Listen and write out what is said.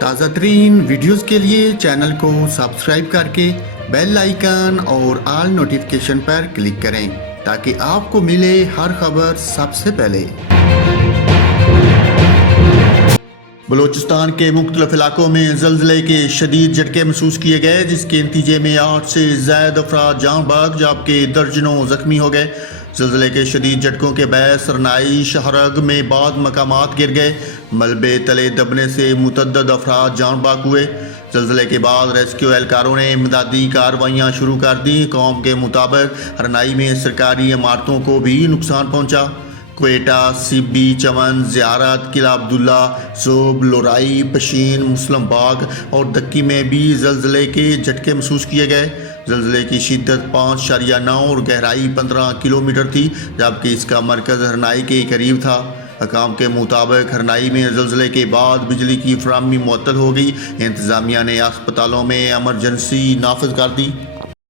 تازہ ترین ویڈیوز کے لیے چینل کو سبسکرائب کر کے بیل آئیکن اور آل نوٹیفیکیشن پر کلک کریں تاکہ آپ کو ملے ہر خبر سب سے پہلے۔ بلوچستان کے مختلف علاقوں میں زلزلے کے شدید جھٹکے محسوس کیے گئے، جس کے نتیجے میں 8 سے زائد افراد جاں بحق جبکہ درجنوں زخمی ہو گئے۔ زلزلے کے شدید جھٹکوں کے باعث رنائی شہرگ میں بعض مقامات گر گئے۔ ملبے تلے دبنے سے متعدد افراد جاں بحق ہوئے۔ زلزلے کے بعد ریسکیو اہلکاروں نے امدادی کارروائیاں شروع کر دیں۔ قوم کے مطابق رنائی میں سرکاری عمارتوں کو بھی نقصان پہنچا۔ کوئٹہ، سی بی، چمن، زیارت، قلعہ عبداللہ، زوب، لورائی، پشین، مسلم باغ اور دکی میں بھی زلزلے کے جھٹکے محسوس کیے گئے۔ زلزلے کی شدت 5.9 اور گہرائی 15 کلومیٹر تھی، جبکہ اس کا مرکز ہرنائی کے قریب تھا۔ حکام کے مطابق ہرنائی میں زلزلے کے بعد بجلی کی فراہمی معطل ہو گئی۔ انتظامیہ نے اسپتالوں میں ایمرجنسی نافذ کر دی۔